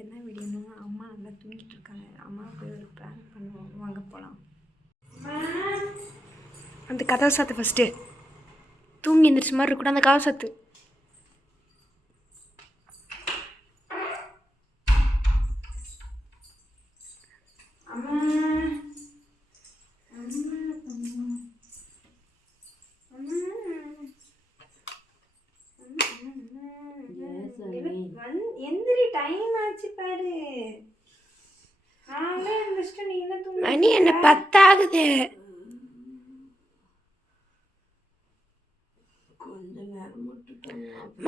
என்ன வீடியோனா அம்மா நல்லா தூங்கிட்டு இருக்காங்க. அம்மா போய் ஒரு ப்ராங்க் பண்ணுவோம், வாங்க போகலாம். அந்த கதவை சாத்து ஃபஸ்ட்டு. தூங்கி எந்திரிச்ச மாதிரி இருக்கக்கூடாது, அந்த கதவை சாத்து. எந்திரி, டைம் ஆச்சு பாரு. மணி என்ன 10 ஆகுது.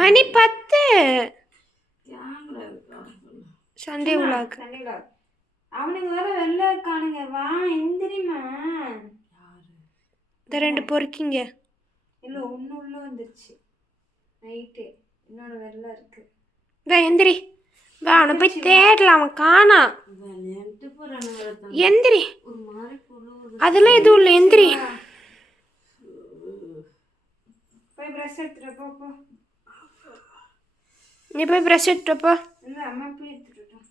மணி 10. Sunday vlog. அவனுங்க வேற வெளில இருக்கானுங்க. வா எந்திரிமா. இந்த 2 பொறுக்கிங்க. இல்லை ஒன்று உள்ள வந்துருச்சு நைட்டு, இன்னொன்று வெளில இருக்கு. எந்திரி வா, அவனை போய் தேடலாம், அவன் காணா. எந்திரி, அதெல்லாம் எதுவும் இல்லை. எந்திரி போய் ப்ரஷ் எடுத்துட்டப்போ. நீ போய் ப்ரஷ் எடுத்துட்டப்போ. இல்லை அம்மா போய் எடுத்துட்டோம்.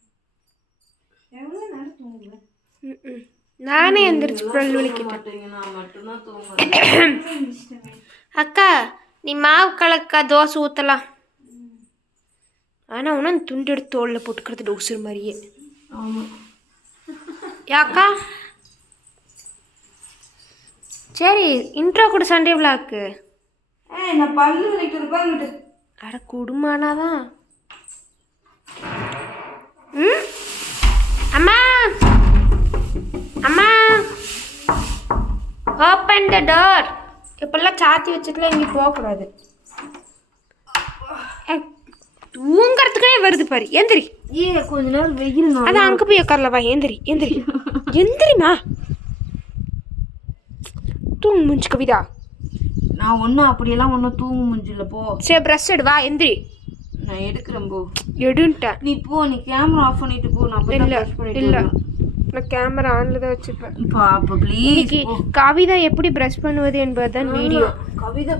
எவ்வளோ நேரம் தூங்குவேன். நானே எந்திரிச்சு பல் விளக்கிட்டேன். அக்கா நீ மாவு கலக்கா, தோசை ஊற்றலாம். ஆனால் ஒன்று அந்த துண்டு எடுத்து தோளில் போட்டுக்கிறது டோசர் மாதிரியே. ஆமாம் யாக்கா. சரி இன்ட்ரோ கூட சண்டே விளாக்கு. நான் பல்லு விளக்கிட்டு அட குடுமானாதான். ம் அம்மா அம்மா ஓப்பன் த டோர். இப்பெல்லாம் சாத்தி வச்சுட்டுலாம் எங்கேயும் போகக்கூடாது. தூங்கிறதுக்கே வருது பாரு. எந்திரி. கொஞ்ச நேரம் வெயில். அதான் அங்கே போய் உட்காரலவா. எந்திரி எந்திரி எந்திரிமா. தூங்கு முடிஞ்சு கவிதா. நான் ஒன்றும் அப்படியெல்லாம் ஒன்றும் தூங்கு முடிஞ்சில்ல. போ சரி ப்ரஷ் எடு. வா எந்திரி. நான் எடுக்கிறேன். போ எடுன்ட்டேன். நீ போ, நீ கேமரா ஆஃப் பண்ணிட்டு போ. நான் இல்லை இல்லை, நான் கேமரா ஆனில் தான் வச்சுப்பேன். அப்போ ப்ளீஸ். கவிதா எப்படி ப்ரஷ் பண்ணுவது என்பது தான் வீடியோ. கவிதா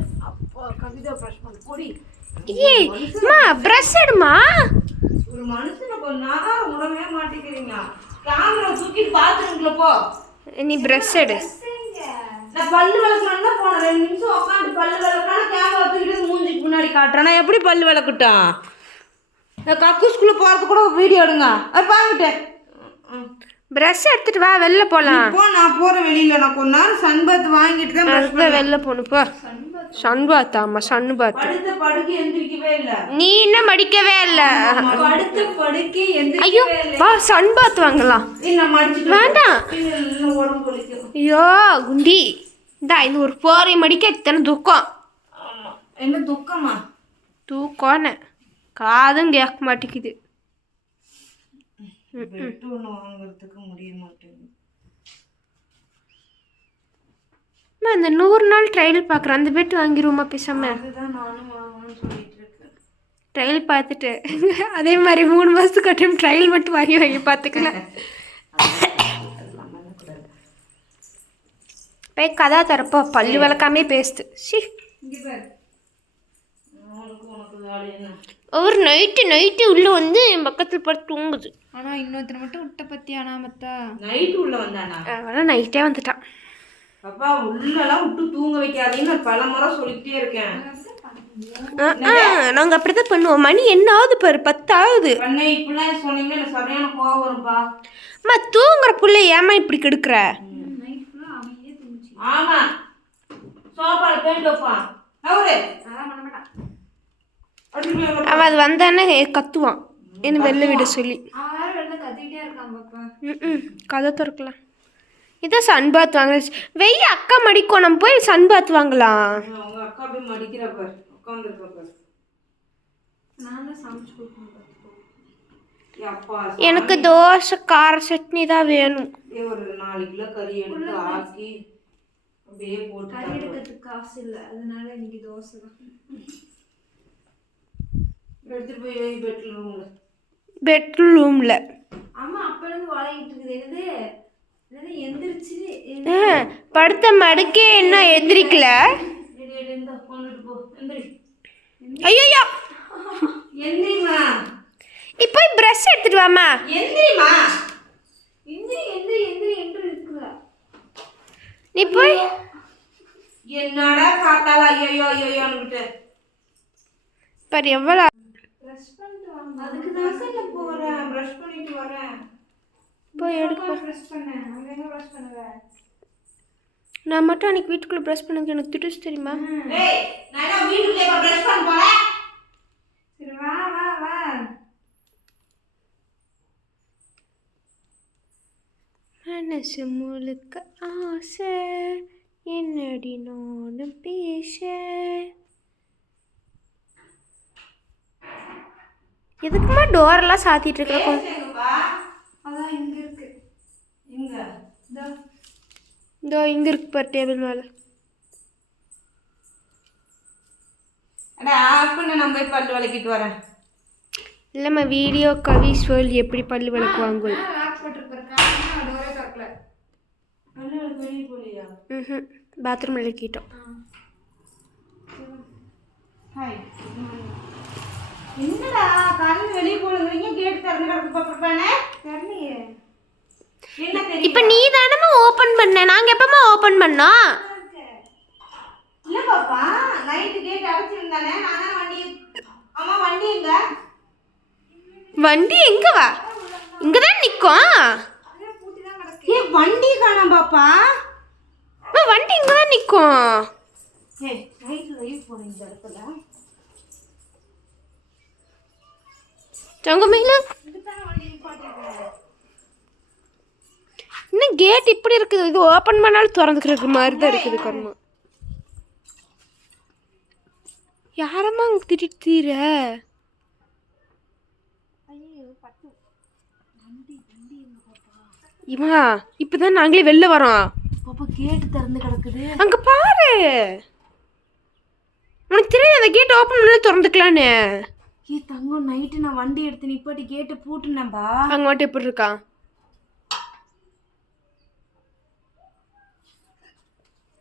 கவிதா ப்ரஷ் பண்ணு போடி. ஏய்மா ப்ரஷ் எடுமா. ஒரு மனுஷனை கொன்னாக உடவே மாட்டேங்கிறீங்க. கேமரா தூக்கிட்டு பாத்ரூம்ல போ. நீ ப்ரஷ் எடு. நான் பல்லு விளக்கணும்னா போன 2 நிமிஷம் உட்காந்து பல்லு விளக்கனா கேமரா தூக்கிட்டு மூஞ்சிக்கு முன்னாடி காட்டுறேன். நான் எப்படி பல்லு விளக்கட்டும்? நான் கக்கூஸ்குள்ளே போகிறது கூட வீடியோ எடுங்க. பாங்கிட்டேன். ப்ரஷ் எடுத்துட்டு வா, வெளில போகலாம். இப்போ நான் போகிறேன் வெளியில். நான் கொஞ்ச நேரம் சன் பாத் வாங்கிட்டு தான் வெளில போகணும். போ சன் பாத். ஆமாம் சன் பாத். படுத்த படுக்கை எந்திரிக்கவே இல்லை. நீ இன்னும் மடிக்கவே இல்லை. படுத்த படுக்கை எந்திரிக்கவே. ஐயோ வா சன் பாத் வாங்கலாம். வேண்டாம். ஐயோ குண்டி இந்தா, இது ஒரு போரை மடிக்க இத்தனை துக்கம். என்ன துக்கமா? தூக்கம்னு காதும் கேட்க மாட்டேங்குது. வாங்குறதுக்கு முடிய மாட்டேங்குது. இந்த 100 நாள் ட்ரையல் பார்க்குறேன். அந்த பெட் வாங்கிடுவோமா பேசாம? அதுதான் நானும் வாங்கணும்னு சொல்லிட்டு இருக்கேன். ட்ரையல் பார்த்துட்டு அதே மாதிரி 3 மாதத்துக்கு டைம் ட்ரையல் மட்டும் வாங்கி பார்த்துக்கலாம். போய் கதா தரப்போ பல்லு விளக்காமே பேசுது. சி ஒரு நைட்டு உள்ள வந்து என் பக்கத்தில் படுத்து தூங்குது. ஆனால் இன்னொருத்தனை மட்டும் விட்ட பற்றி அனாமத்தா நைட்டு உள்ள வந்தானா? அவெல்லாம் நைட்டே வந்துட்டான். அப்பா உள்ளலாம் விட்டு தூங்க வைக்காதீன்னு நான் பல முறை சொல்லிக்கிட்டே இருக்கேன். நாங்கள் அப்படிதான் பண்ணுவோம். மணி என்ன ஆகுது பாரு, 10 ஆகுது. பண்ணை இப்படிலாம் சொன்னீங்கன்னா எனக்கு சரியான கோவம் வரும்ப்பா. அம்மா தூங்குற புள்ள ஏமா இப்படி கெடுக்கிற? ஆமா சோபால பெயிண்ட் வைப்பான் அவரு. அவன் அது வந்தானே கத்துவான் என்ன வெளில விட சொல்லி. கதை திறக்கலாம். இதான் சன் பாத் வாங்க. வெய்ய அக்கா மடிக்கும், நம்ம போய் சன் பாத் வாங்கலாம். அவங்க அக்கா போய் மடிக்கிறப்ப உட்காந்துருக்கப்ப நான் தான் சமைச்சு கொடுக்கணும். எனக்கு தோசை கார சட்னி தான் வேணும். ஒரு 4 கிலோ கறி எடுத்து ஆக்கி அப்படியே போட்டு. கறி எடுக்கிறதுக்கு காசு இல்லை, அதனால இன்னைக்கு தோசை தான். எடுத்துட்டு போய் பெட்ரூம்ல அம்மா அப்பலேருந்து வளையிட்டு இருக்குது. எந்திரிச்சு படுத்த மடுக்கே என்ன எந்திரிக்கல. ஐயோ இப்போ ப்ரஷ் எடுத்துட்டு வா. வாமா. எந்திரிமா. எந்திரி என்று இருக்குதா? நீ போய் என்னடா காத்தால ஐயோன்னுட்டு பாரு எவ்வளோ. பிரஷ் பண்ணிட்டு வாங்க. அதுக்கு தான் சார் நான் போறேன். பிரஷ் பண்ணிட்டு வரேன். போய் எடுப்பா. பிரஷ் பண்ணேன். அங்க எங்க பிரஷ் பண்ணுவ? நான் மட்டும் அன்னைக்கு வீட்டுக்குள்ள ப்ரஷ் பண்ணதுக்கு எனக்கு திட்டுச்சு தெரியுமா? ஏய் நான் வீட்டுக்குள்ளே பிரஷ் பண்ண போறேன். சரி வா. மனசு முழுக்க ஆசை என்னடி நானும் பேச. எதுக்குமா டோரெல்லாம் சாத்திட்டு இருக்கிறப்போ? அதான் இங்க இருக்கு. இங்க இதோ இங்க இருக்கு பாரு டேபிள் மேல. அட ஆஃப் பண்ண நான் போய் பல்லு விளக்கிட்டு வரேன். இல்லம்மா வீடியோ கவிஸ் வேர்ல்ட் எப்படி பல்லு விளக்குவாங்க. பாத்ரூம் விளக்கிட்டோம். என்னடா காலையில வெளியே போடுறீங்க கேட் திறந்து கிடக்கு பாப்பானே தெரியலையே. என்ன தெரியும்? இப்போ நீ தானமா ஓபன் பண்ண. நாங்க எப்பமா ஓபன் பண்ணோம்? இல்ல பாப்பா நைட் கேட் அடைச்சிருந்தானே. நான் தான் வண்டி. அம்மா வண்டி எங்க? வண்டி எங்க வா? இங்க தான் நிக்கும். ஏ வண்டி காணோம் பாப்பா. வண்டி இங்க தான் நிக்கும். ஏய் நைட் வெளிய போறேன் இந்த இடத்துல. தங்கமேல என்ன கேட் இப்படி இருக்குது? இது ஓபன் பண்ணாலும் திறந்துக்கிற மாதிரி தான் இருக்குது கர்மா. யாரம்மா அங்க திட்டிட்டு தீர? இவா இப்பதான் நாங்களே வெளில வரோம். பாப்பா கேட் திறந்து கிடக்குது. அங்க பாரு. உனக்கு தெரியும் அந்த கேட் ஓபன் பண்ணி திறந்துக்கலான்னு. ஏ தங்கம் நைட்டு நான் வண்டி எடுத்து நிப்பாட்டி கேட்டை பூட்டுனேன்பா. அங்க மட்டும் எப்படி இருக்கா?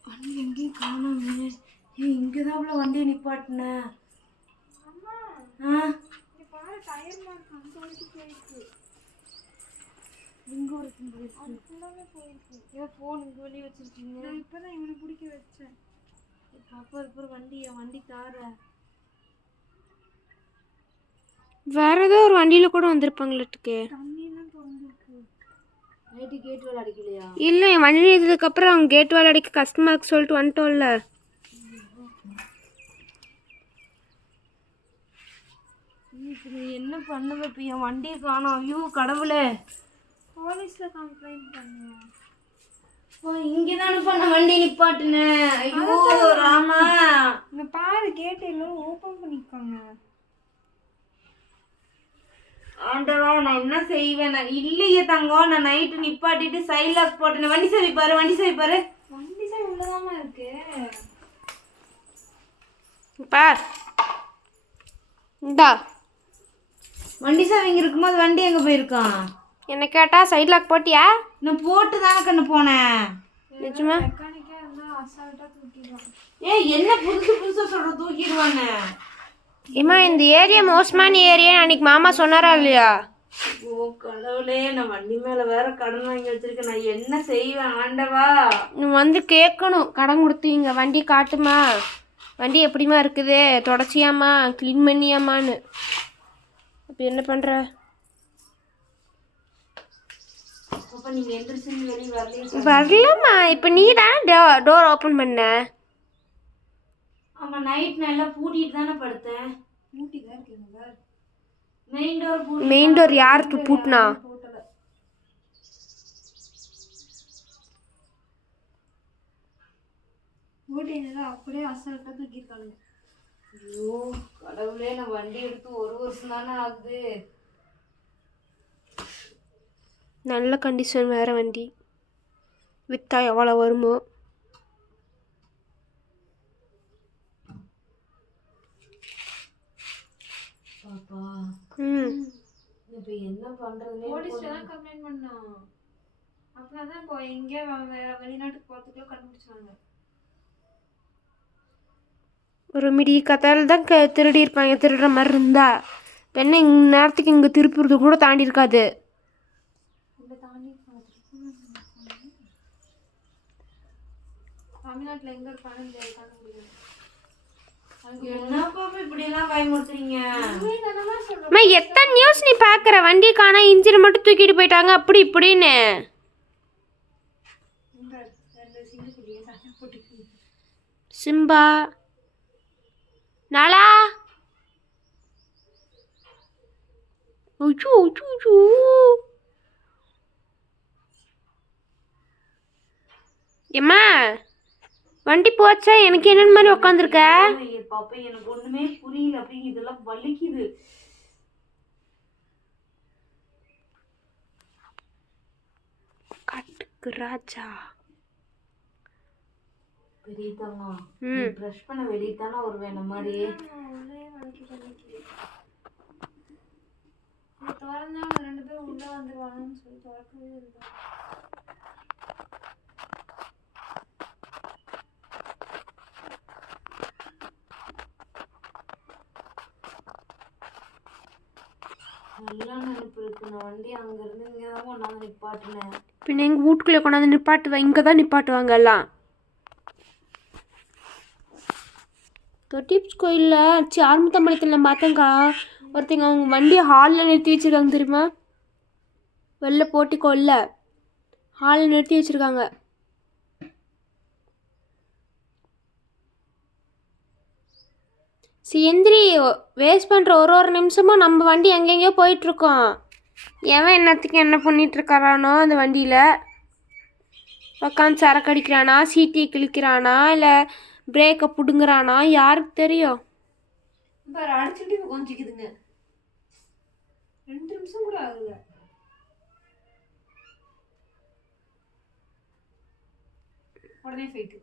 வண்டி எங்கேயும் காணாம. ஏ இங்கதான் அவ்வளோ வண்டியை நிப்பாட்டினேன். எங்க போயிருக்கு? போன் இங்க வெளியே வச்சிருக்கீங்க. நான் இப்பதான் இவனை பிடிக்க வச்சேன். பாப்பா இருக்கிற வண்டி தார. வேற ஏதோ ஒரு வண்டியில கூட வந்திருப்பாங்களட்டுக்கு. தண்ணியெல்லாம் திறந்துருக்கு. நைட்டு கேட் வேலை அடிக்கலையா? இல்லை வண்டி இதுக்கு அப்புறம் அவங்க கேட் வேலை அடிக்க கஸ்டமருக்கு சொல்லிட்டு வந்துட்டோம்ல. என்ன பண்ணுவ? இப்போ என் வண்டியை காணோம். ஐயோ கடவுளே. போலீஸ்ல கம்ப்ளைண்ட் பண்ணுவேன். இங்கதானே பண்ண வண்டி நிப்பாட்டுனேன். ஐயோ ராமா. இங்க பாரு கேட் எல்லாம் ஓபன் பண்ணிருக்காங்க. ஆண்டவா நான் என்ன செய்வேன்? நான் இல்லையே தங்கம். நான் நைட்டு நிப்பாட்டிட்டு சைட் லாக் போட்டேன். வண்டி சாவி பாரு. வண்டி சாவி உள்ளதாமா இருக்கு. பார் இந்தா வண்டி சாவி இங்க இருக்கும்போது வண்டி எங்க போயிருக்கான்? என்ன கேட்டா சைட் லாக் போட்டியா? நான் போட்டு தானே கண்ணு போனேன். நிஜமா? ஏய் என்ன புதுசா சொல்ற? தூக்கிடுவானே. ஏமா இந்த ஏரியா மோசமான ஏரியா அன்னைக்கு மாமா சொன்னாரா இல்லையா? ஓ கடவுளே. நான் வண்டி மேல வேற கடன் வாங்கி வச்சிருக்கேன். நான் என்ன செய்வேன் ஆண்டவா? நீ வந்து கேட்கணும். கடன் கொடுத்தீங்க வண்டி காட்டுமா, வண்டி எப்படிமா இருக்குது, தொடச்சியாமா, க்ளீன் பண்ணியாமான்னு. அப்போ என்ன பண்ற? அப்ப நீங்க எந்திரிச்சு வெளியே வரலையே. வரலம்மா. இப்போ நீ தானே டோர் ஓப்பன் பண்ண. ஆமா நைட் நல்லா பூட்டிட்டு தானே படுத்தேன். பூட்டி தான் இருக்குங்க. மெயின் டோர் யாருக்கு பூட்டினா? பூட்டினதா அப்படியே அசால்ட்டா தூக்கிருக்கானுங்க. ஐயோ கடவுளே. நான் வண்டி எடுத்து 1 வருஷம் தானே ஆகுது. நல்ல கண்டிஷன் வேற வண்டி. விற்றா எவ்வளோ வருமோ? பாப்பா இப்போ என்ன பண்றதுன்னு போலீஸ்ல தான் கம்ப்ளைண்ட் பண்ணோம். அப்பதான் இப்போ எங்கே வெளிநாட்டுக்கு போறதுக்குள்ள கண்டுபிடிச்சாங்க. ஒரு மிடி கத்தால தான் திருடி இருப்பாங்க. திருடுற மாதிரி இருந்தா என்ன இந்நேரத்துக்கு இங்கே திருப்பூரது கூட தாண்டி இருக்காது. தமிழ்நாட்டில் எங்கே இருப்பானு என்னப்பா இப்படியெல்லாம் பயமுறுத்துறீங்க? எத்தனை நியூஸ் நீ பார்க்குற? வண்டி காணா, இன்ஜினை மட்டும் தூக்கிட்டு போயிட்டாங்க அப்படி இப்படின்னு. சிம்பா நாளா எம்மா வண்டி போச்சா? எனக்கு என்னென்ன மாதிரி உட்காந்துருக்க? பாப்பா எனக்கு ஒண்ணுமே புரியல. அப்படி இதெல்லாம் வலிக்குது. காட்டுக்கு ராஜா பெரிய தங்கம், பிரஷ் பண்ண வெளியே தானே வருவேன் இந்த மாதிரி. திறந்தா 2 பேர் உள்ள வந்துருவாங்கன்னு சொல்லி திறக்கவே இல்லை. நல்லா நினைப்பு இருக்கு. நான் வண்டி அங்கிருந்து இங்கதான் கொண்டாந்து நிப்பாட்டினேன். பின்ன எங்கள் வீட்டுக்குள்ளே கொண்டாந்து நிப்பாட்டுவேன். இங்கே தான் நிப்பாட்டுவாங்க எல்லாம். தொட்டிப்ஸ் கோயிலில் ஆரம்பத்தம்பளத்தில் நான் பார்த்தேங்க்கா, ஒருத்தங்க அவங்க வண்டியை ஹாலில் நிறுத்தி வச்சுருக்காங்க தெரியுமா? வெளில போட்டிக்கோல்ல ஹாலில் நிறுத்தி வச்சுருக்காங்க. எந்திரி, வேஸ்ட் பண்ணுற ஒரு நிமிஷமும் நம்ம வண்டி எங்கெங்கேயோ போயிட்டுருக்கோம். எவன் என்னத்துக்கு என்ன பண்ணிகிட்ருக்காரானோ அந்த வண்டியில் உட்காந்து சரக்கு அடிக்கிறானா, சீட்டியை கிழிக்கிறானா, இல்லை பிரேக்கை பிடுங்குறானா, யாருக்கு தெரியும்? பாரு அடிச்சுட்டு கொஞ்சிக்குதுங்க. 2 நிமிஷம் கூட ஆகுது. உடனே ஃபைட்டு.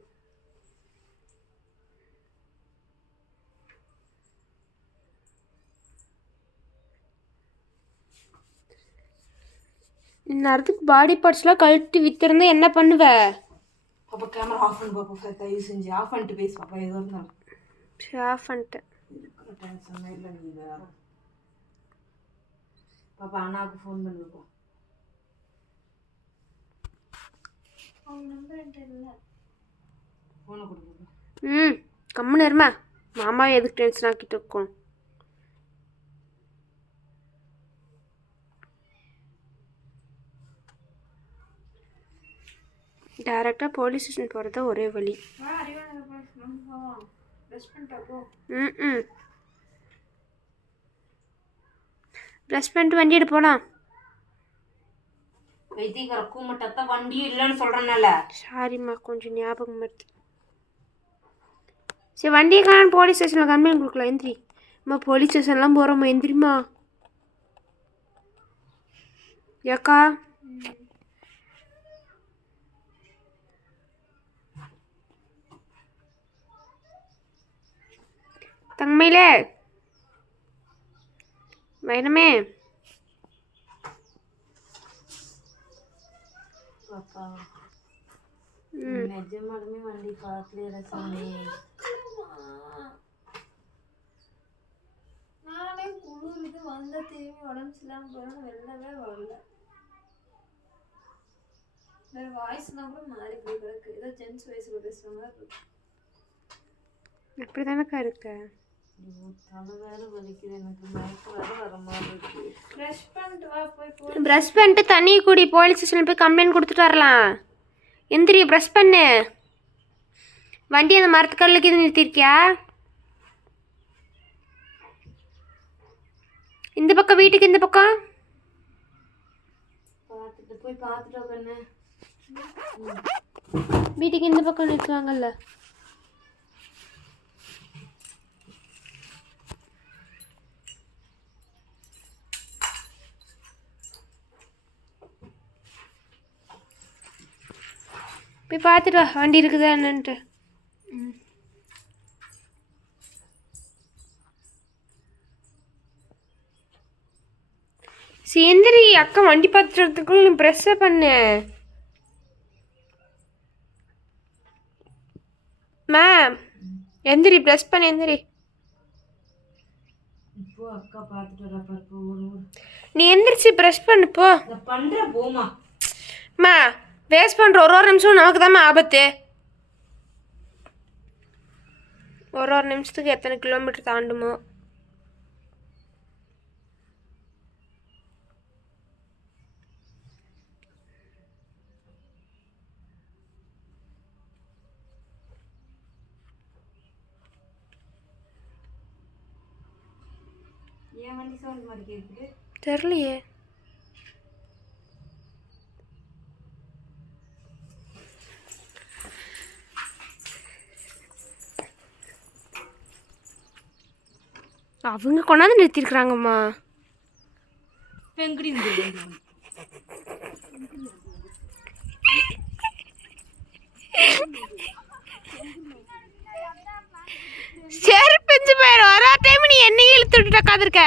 இந்நேரத்துக்கு பாடி பார்ட்ஸ்லாம் கழட்டி விற்றுருந்தா என்ன பண்ணுவ? பாப்பா கேமரா ஆஃப் பண்ணு பாப்பா. தயவு செஞ்சு ஆஃப் பண்ணிட்டு பேசு பாப்பா. எதுவும் இருந்தாலும் சரி ஆஃப் பண்ணிட்டேன். டென்ஷன் இல்லை நீ வேற. பாப்பா அண்ணாவுக்கு ஃபோன் பண்ணுப்பா. அவங்க நம்பர் என்கிட்ட இல்லை. ஃபோனை கொடுப்பா. கம்முன்னு இருமா. மாமாவை எதுக்கு டென்ஷன் ஆக்கிட்டு இருக்கோம்? டேரெக்டாக போலீஸ் ஸ்டேஷன் போகிறது ஒரே வழி. ப்ரெஷ் பண்ணிட்டு வண்டி எடுத்து போகலாம். வண்டி இல்லைன்னு சொல்கிறேன்னால. சாரிம்மா, கொஞ்சம் ஞாபகம் வருது. சரி வண்டியை காண போலீஸ் ஸ்டேஷனில் கம்ப்ளைண்ட் கொடுக்கலாம். எந்திரி அம்மா, போலீஸ் ஸ்டேஷன்லாம் போகிறோம்மா. எந்திரிம்மா. ஏக்கா தங்கமையிலே வைரமே பாப்பா நிஜமாலுமே வண்டி பார்க்கல சாமி. நானே குளிருக்கு வந்த திரும்பி உடம்பு இல்லாமல் போகிறோன்னு வெளிலவே வரல. வேறு வாய்ஸ்னா கூட மாறி போய் கிடக்கு. ஏதோ ஜென்ஸ் வாய்ஸில் பேசுகிற மாதிரி இருக்கு. அப்படி தானக்கா இருக்கு. தலை வேற வலிக்குது எனக்கு. மயக்க வேற வர மாதிரி இருக்கு. ப்ரஷ் பண்ணிட்டு வா போய். ப்ரஷ் பண்ணிட்டு தண்ணி குடி. போலீஸ் ஸ்டேஷனில் போய் கம்ப்ளைண்ட் கொடுத்துட்டு வரலாம். எந்திரி, ப்ரஷ் பண்ணு. வண்டி அந்த மரத்துக்கல்லுக்கு இது நிறுத்திருக்கியா? இந்த பக்கம், வீட்டுக்கு இந்த பக்கம் பார்த்துட்டு போய் பார்த்துட்டு பண்ணு. வீட்டுக்கு இந்த பக்கம் நிறுத்துவாங்கல்ல. போய் பார்த்துட்டு வா வண்டி இருக்குதா என்னன்ட்டு. சேந்திரி அக்கா வண்டி பார்த்துறதுக்குள்ள நீ ப்ரெஸ்ஸை பண்ணு. மேம் எந்திரி, ப்ரெஸ் பண்ணி எந்திரி. இப்போ அக்கா பார்த்துட்டு வரா பாரு. நீ எந்திரிச்சு ப்ரஷ் பண்ணு போ. பண்ற போமா. அம்மா வேஸ்ட் பண்ணுற ஒரு நிமிஷம் நமக்கு தாம்மா ஆபத்து. ஒரு நிமிஷத்துக்கு எத்தனை கிலோமீட்டர் தாண்டுமோ. ஏன் வண்டி சவுண்ட் மாதிரி கேட்குது? தெரியலையே. அவங்க கொண்டாந்து நிறுத்திருக்கிறாங்கம்மா. பெங்குடி சரி பிஞ்சு போயிடும். ஒரு டைம் நீ என்னையும் இழுத்து விட்டுட்டு உட்காந்துருக்க.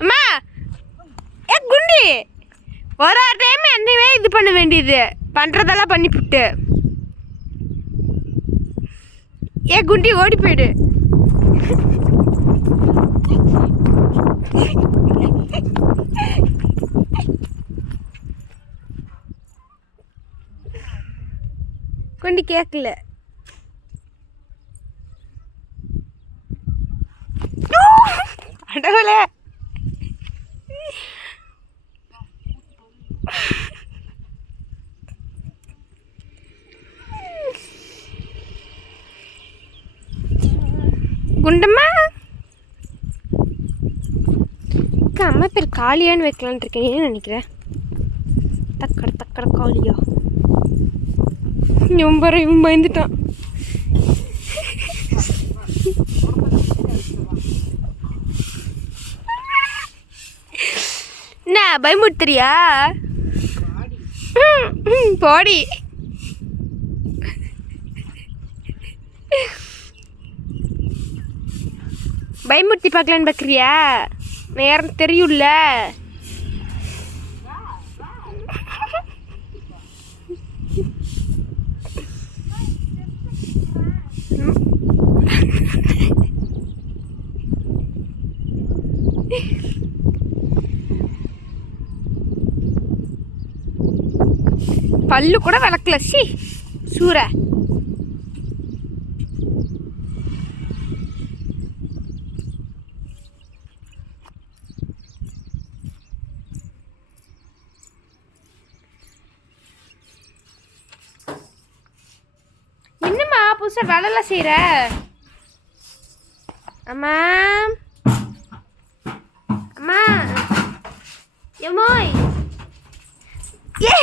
அம்மா ஏ குண்டி, ஒரு டைம் என்னையே இது பண்ண வேண்டியது, பண்ணுறதெல்லாம் பண்ணிவிட்டு. ஏ குண்டி ஓடி போயிடு. குண்டி கேட்கல. அடவுல குண்டம்மா அம்மா பேர் காளியான்னு வைக்கலான் இருக்கேன். ஏன்னு நினைக்கிறேன்? தக்கட தக்கட காளியா. இவன் பயந்துட்டான். என்ன பயமுறுத்துறியா? போடி. பயமுறுத்தி பார்க்கலான்னு பார்க்குறியா? நேரம் தெரியும்ல. பல்லு கூட விளக்கல. சி சூற. என்னம்மா புதுசா வேலைலாம் செய்யற? அம்மா அம்மா எம்மோய். ஏ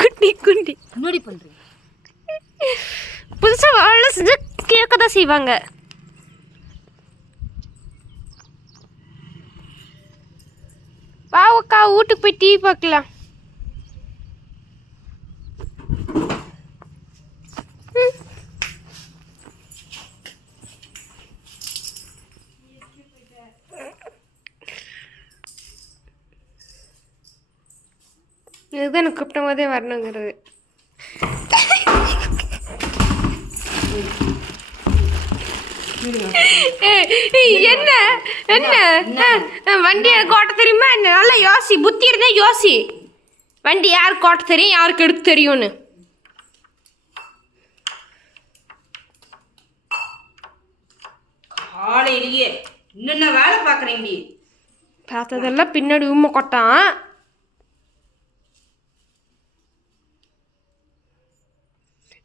குண்டி குண்டி முன்னாடி பண்றேன். புதுசா வேலை செஞ்சு கேட்க தான் செய்வாங்க. பாவக்கா வீட்டுக்கு போய் டிவி பார்க்கலாம். இதுதான் எனக்கு கூப்பிட்ட போதே வரணுங்கிறது. என்ன என்ன வண்டி எனக்கு ஓட்ட தெரியுமா? என்ன நல்லா யோசி, புத்தி இருந்தா யோசி. வண்டி யாருக்கு ஓட்ட தெரியும், யாருக்கு எடுக்க தெரியும்னு. காலையிலேயே என்னென்ன வேலை பார்க்குறீங்க? பார்த்ததெல்லாம் பின்னாடி உண்மை கொட்டான்.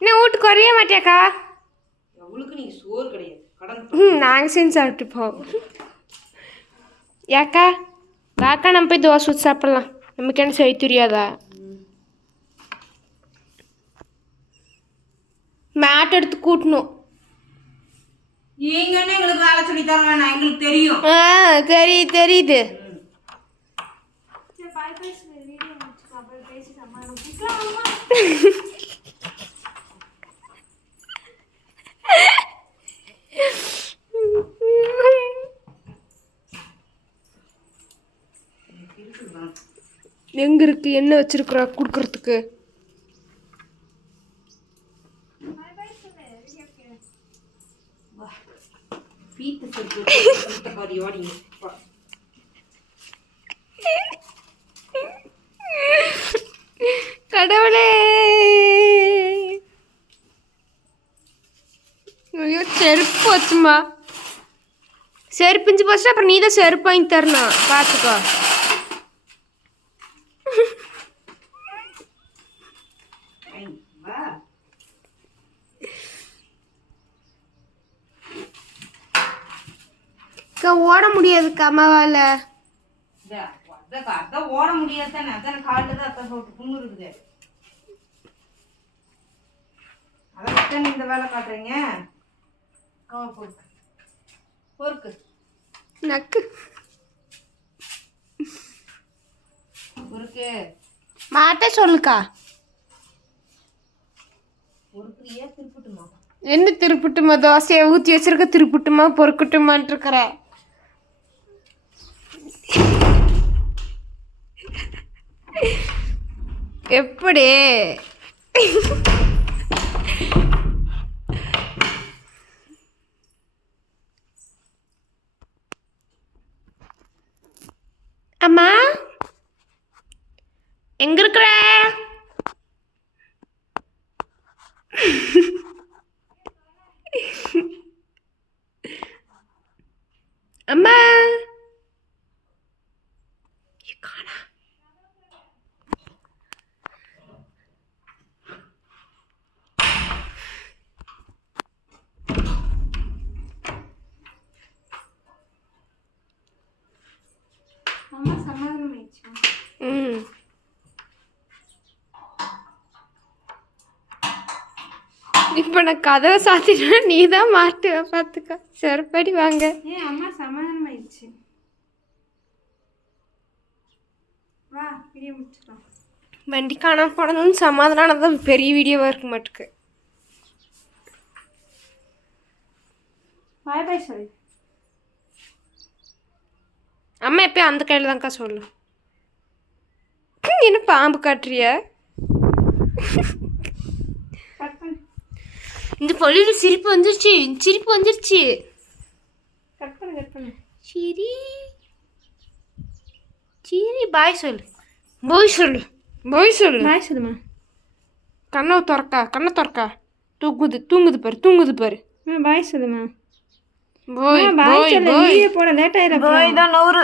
என்ன வீட்டுக்கு வரவே மாட்டியாக்கா? அவளுக்கு நீ சோறு கிடையாது, கடன். நாங்கள் செஞ்சு சாப்பிட்டுப்போம். ஏக்கா வாக்கா நம்ம போய் தோசை ஊற்றி சாப்பிட்லாம். நமக்கு என்ன செய்ய தெரியாதா? மேட் எடுத்து கூட்டணும். நீங்கன்னு எங்களுக்கு வேலை சொல்லி தர வேணாம், எங்களுக்கு தெரியும். தெரியுது. எங்க இருக்கு? என்ன வச்சிருக்கிறா கொடுக்கறதுக்கு? பீத்து செத்து ஓடிங்க. கடவுளே, ஐயோ செருப்பு வச்சுமா. செருப்பு பிஞ்சு போச்சு, அப்புறம் நீ தான் செருப்பு வாங்கி தரணும், பார்த்துக்கோ. ஓட முடியாதுக்கா அம்மாவால. அதான் ஓட முடியாது தானே, அதான் காலில் தான் அத்தை போட்டு புண்ணு இருக்குது. அதான் இந்த வேலை காட்டுறீங்க. பொறுக்கு நக்கு பொறுக்கு மாட்ட சொல்லுக்கா. பொறுக்குறியே திருப்பிட்டுமா? என்ன திருப்பிட்டுமா? தோசையை ஊற்றி வச்சிருக்க திருப்பிட்டுமா பொறுக்கட்டுமான் இருக்கிற. எப்படி அம்மா எங்க இருக்கிற? அம்மா காணா. அம்மா சமாதானம் ஆயிடுச்சு. இப்போ நான் கதவை சாத்திட்டா நீ தான் மாட்டுவ, பார்த்துக்கோ. செருப்படி வாங்க. ஏன் அம்மா சமாதானம் ஆயிடுச்சு. வா வீடியோ முடிச்சுக்கலாம். வண்டி காணாம போனதுன்னு சமாதானம் தான் பெரிய வீடியோவாக இருக்க மாட்டுக்கு. பாய் பாய் சொல்லு. அம்மா எப்பயும் அந்த கையில் தான்க்கா சொல்லு. என்ன பாம்பு காட்டுறிய? இந்த பள்ளியில் சிரிப்பு வந்துருச்சு, சிரிப்பு வந்துருச்சு. கட் பண்ணு. சரி சரி பாய் சொல்லு. பாய் சொல்லு. பாய் சொல்லுமா. கண்ணை திறக்கா. தூங்குது பாரு. பாய் சொல்லுமா. பாய் பாய் சொல்லு. வீடியோ போட லேட் ஆயிரும். பாய் தான் நவுறு.